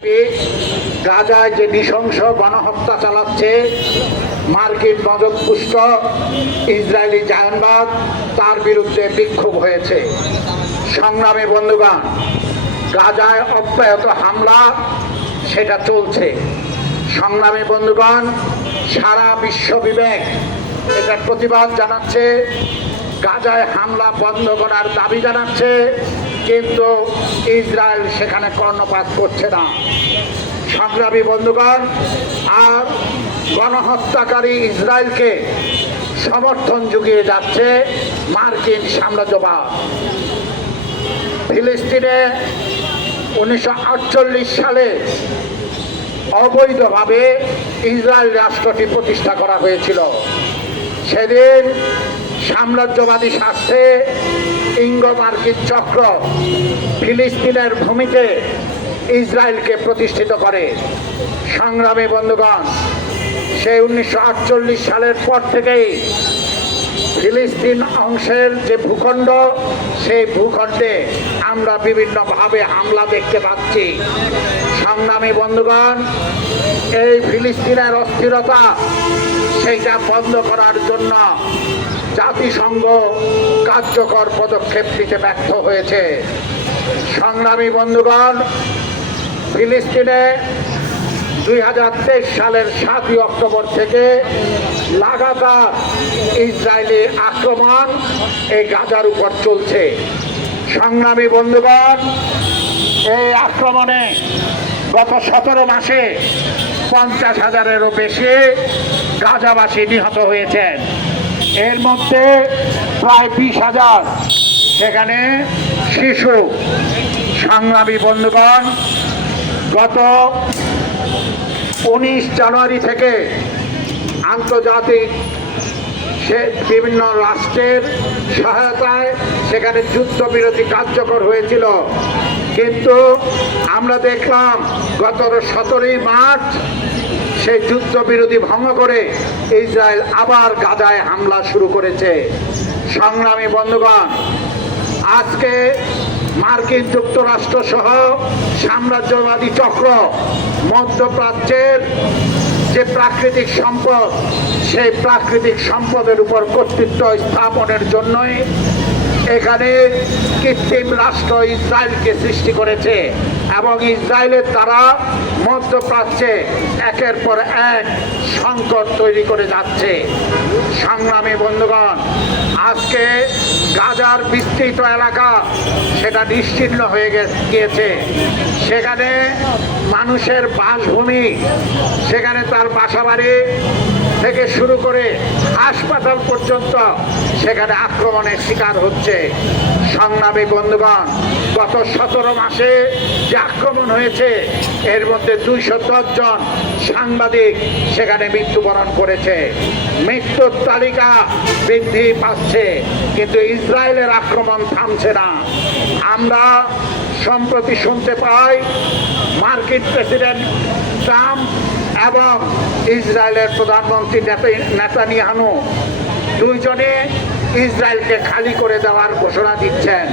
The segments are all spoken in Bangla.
গাজায় যে নৃশংস গণহত্যা চালাচ্ছে মার্কিন মদতপুষ্ট ইসরায়েলি জাহানবাদ, তার বিরুদ্ধে বিক্ষোভ হয়েছে। সংগ্রামী বন্ধুগণ, গাজায় অব্যাহত হামলা সেটা চলছে। সংগ্রামী বন্ধুগণ, সারা বিশ্ব বিবেক এটার প্রতিবাদ জানাচ্ছে, গাজায় হামলা বন্ধ করার দাবি জানাচ্ছে, কিন্তু ইসরায়েল সেখানে কর্ণপাত করছে না। সংগ্রামী বন্ধুগণ, আর গণহত্যাকারী ইসরায়েলকে সমর্থন জুগিয়ে যাচ্ছে মার্কিন সাম্রাজ্যবাদ। ফিলিস্তিনে 1948 সালে অবৈধভাবে ইসরায়েল রাষ্ট্রটি প্রতিষ্ঠা করা হয়েছিল। সেদিন সাম্রাজ্যবাদী স্বার্থে ইঙ্গো মার্কিন চক্র ফিলিস্তিনের ভূমিতে ইসরায়েলকে প্রতিষ্ঠিত করে। সংগ্রামী বন্ধুগণ, সেই 1948 সালের পর থেকেই ফিলিস্তিন অংশের যে ভূখণ্ড, সেই ভূখণ্ডে আমরা বিভিন্নভাবে হামলা দেখতে পাচ্ছি। সংগ্রামী বন্ধুগণ, এই ফিলিস্তিনের অস্থিরতা সেইটা বন্ধ করার জন্য জাতিসংঘ কার্যকর পদক্ষেপ নিতে ব্যর্থ হয়েছে। সংগ্রামী বন্ধুগণ, ফিলিস্তিনে 2023 সালের 7 অক্টোবর থেকে লাগাতার ইসরায়েলি আক্রমণ এই গাজার উপর চলছে। সংগ্রামী বন্ধুগণ, এই আক্রমণে গত 17 মাসে 50,000-এরও বেশি গাজাবাসী নিহত হয়েছেন। এর মধ্যে প্রায় 20,000 সেখানে শিশু। সংগ্রামী বন্ধুগণ, গত 19 জানুয়ারি থেকে আন্তর্জাতিক বিভিন্ন রাষ্ট্রের সহায়তায় সেখানে যুদ্ধবিরতি কার্যকর হয়েছিল, কিন্তু আমরা দেখলাম গত 17 মার্চ সেই যুদ্ধবিরতি ভঙ্গ করে ইসরায়েল আবার গাজায় হামলা শুরু করেছে। সংগ্রামী বন্ধুগণ, আজকে মার্কিন যুক্তরাষ্ট্র সহ সাম্রাজ্যবাদী চক্র মধ্যপ্রাচ্যের যে প্রাকৃতিক সম্পদ, সেই প্রাকৃতিক সম্পদের উপর কর্তৃত্ব স্থাপনের জন্যই এখানে কৃত্রিম রাষ্ট্র ইসরায়েলকে সৃষ্টি করেছে এবং ইসরায়েলের দ্বারা মধ্যপ্রাচ্যে একের পর এক সংকট তৈরি করে যাচ্ছে। সংগ্রামী বন্ধুগণ, আজকে গাজার বিস্তৃত এলাকা সেটা নিশ্চিহ্ন হয়ে গিয়েছে। সেখানে মানুষের বাসভূমি, সেখানে তার বাসাবাড়ি থেকে শুরু করে হাসপাতাল পর্যন্ত সেখানে আক্রমণের শিকার হচ্ছে। সংগ্রামী বন্ধুগণ, গত 17 মাসে যে আক্রমণ হয়েছে এর মধ্যে 210 জন সাংবাদিক সেখানে মৃত্যুবরণ করেছে। মৃত্যুর তালিকা বৃদ্ধি পাচ্ছে, কিন্তু ইসরায়েলের আক্রমণ থামছে না। আমরা সম্প্রতি শুনতে পাই মার্কিন প্রেসিডেন্ট ট্রাম্প এবং ইসরায়েলের প্রধানমন্ত্রী নেতানিয়াহু দুইজনে ইসরায়েলকে খালি করে দেওয়ার ঘোষণা দিচ্ছেন।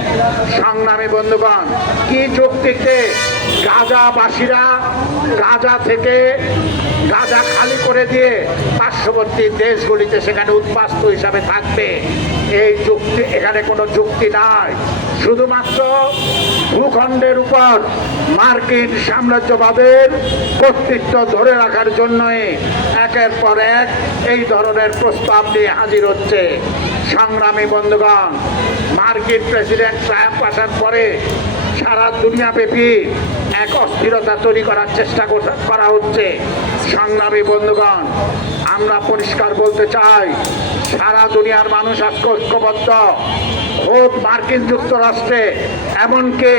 সংগ্রামী বন্ধুগণ, কি যুক্তিতে গাজাবাসীরা গাজা থেকে গাজা খালি করে দিয়ে পার্শ্ববর্তী দেশগুলিতে সেখানে উদ্বাস্তু হিসাবে থাকবে? এই যুক্তি, এখানে কোনো যুক্তি নাই। শুধুমাত্র ভূখণ্ডের উপর মার্কিন সাম্রাজ্যবাদের কর্তৃত্ব ধরে রাখার জন্যই একের পর এক এই ধরনের প্রস্তাব নিয়ে হাজির হচ্ছে। সংগ্রামী বন্ধুগণ, মার্কিন প্রেসিডেন্ট ট্রাম্প আসার পরে সারা দুনিয়াব্যাপী এক অস্থিরতা তৈরি করার চেষ্টা করা হচ্ছে। সংগ্রামী বন্ধুগণ, আমরা পরিষ্কার বলতে চাই, সারা দুনিয়ার মানুষ আজকে ঐক্যবদ্ধ। খোদ মার্কিন যুক্তরাষ্ট্রে, এমনকি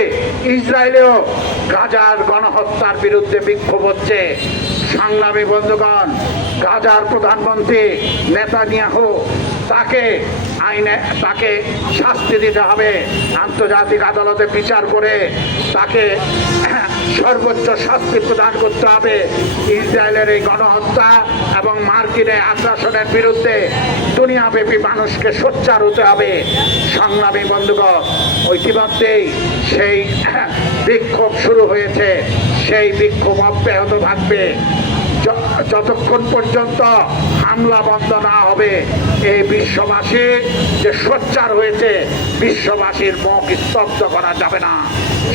ইসরায়েলেও গাজার গণহত্যার বিরুদ্ধে বিক্ষোভ হচ্ছে। সংগ্রামী বন্ধুগণ, গাজার প্রধানমন্ত্রী নেতানিয়াহু তাকে শাস্তি দিতে হবে, আন্তর্জাতিক আদালতে বিচার করে তাকে সর্বোচ্চ শাস্তি প্রদান করতে হবে। ইসরায়েলের এই গণহত্যা এবং মার্কিনের আগ্রাসনের বিরুদ্ধে দুনিয়াব্যাপী মানুষকে সোচ্চার হতে হবে। সংগ্রামী বন্ধুগণ, ইতিমধ্যেই সেই বিক্ষোভ শুরু হয়েছে, সেই বিক্ষোভ অব্যাহত থাকবে যতক্ষণ পর্যন্ত হামলা বন্ধ না হবে। এই বিশ্ববাসী যে সোচ্চার হয়েছে, বিশ্ববাসীর মুখ স্তব্ধ করা যাবে না।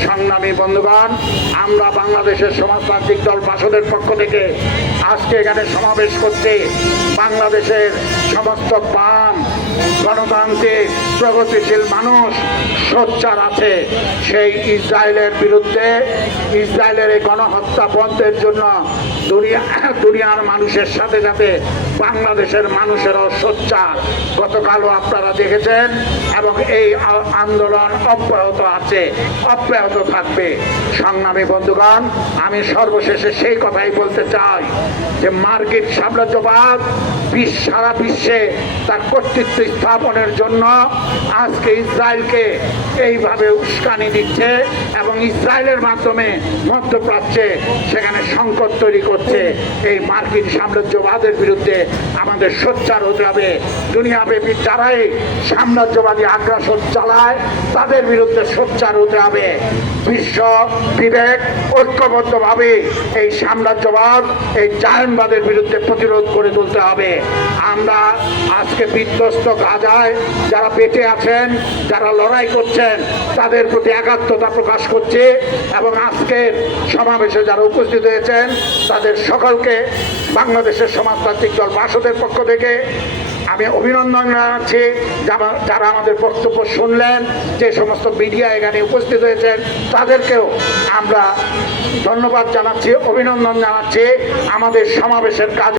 সংগ্রামী বন্ধুগণ, আমরা বাংলাদেশের সমাজতান্ত্রিক দল বাসদের পক্ষ থেকে আজকে এখানে সমাবেশ করতে বাংলাদেশের সমস্ত বাম গণতান্ত্রিক প্রগতিশীল মানুষ সোচ্চার আছে। সেই ইসরায়েলের বিরুদ্ধে, ইসরায়েলের এই গণহত্যা বন্ধের জন্য দুনিয়ার মানুষের সাথে সাথে বাংলাদেশের মানুষেরও সোচ্চার। গতকালও আপনারা দেখেছেন এবং এই আন্দোলন অব্যাহত আছে, অব্যাহত থাকবে। সংগ্রামী বন্ধুগণ, আমি সর্বশেষে সেই কথাই বলতে চাই যে মার্কিন সাম্রাজ্যবাদ সারা বিশ্বে তার কর্তৃত্ব স্থাপনের জন্য আজকে ইসরায়েলকে এইভাবে উস্কানি দিচ্ছে এবং ইসরায়েলের মাধ্যমে মধ্যপ্রাচ্যে সেখানে সংকট তৈরি করছে। এই মার্কিন সাম্রাজ্যবাদের বিরুদ্ধে আমাদের সোচ্চার হতে হবে। দুনিয়াব্যাপী যারাই সাম্রাজ্যবাদী আগ্রাসন চালায় তাদের বিরুদ্ধে সোচ্চার হতে হবে। বিশ্ব বিবেক ঐক্যবদ্ধভাবে এই সাম্রাজ্যবাদ, এই জায়নবাদের বিরুদ্ধে প্রতিরোধ করে তুলতে হবে। আমরা আজকে বিধ্বস্ত গাজায় যারা বেঁচে আছেন, যারা লড়াই করছেন, তাদের প্রতি একাত্মতা প্রকাশ করছি এবং আজকের সমাবেশে যারা উপস্থিত হয়েছেন তাদের সকলকে বাংলাদেশের সমাজতান্ত্রিক দল বাসদের পক্ষ থেকে আমি অভিনন্দন জানাচ্ছি। যারা আমাদের বক্তব্য শুনলেন, যে সমস্ত মিডিয়া এখানে উপস্থিত হয়েছেন তাদেরকেও আমরা ধন্যবাদ জানাচ্ছি, অভিনন্দন জানাচ্ছি। আমাদের সমাবেশের কাজ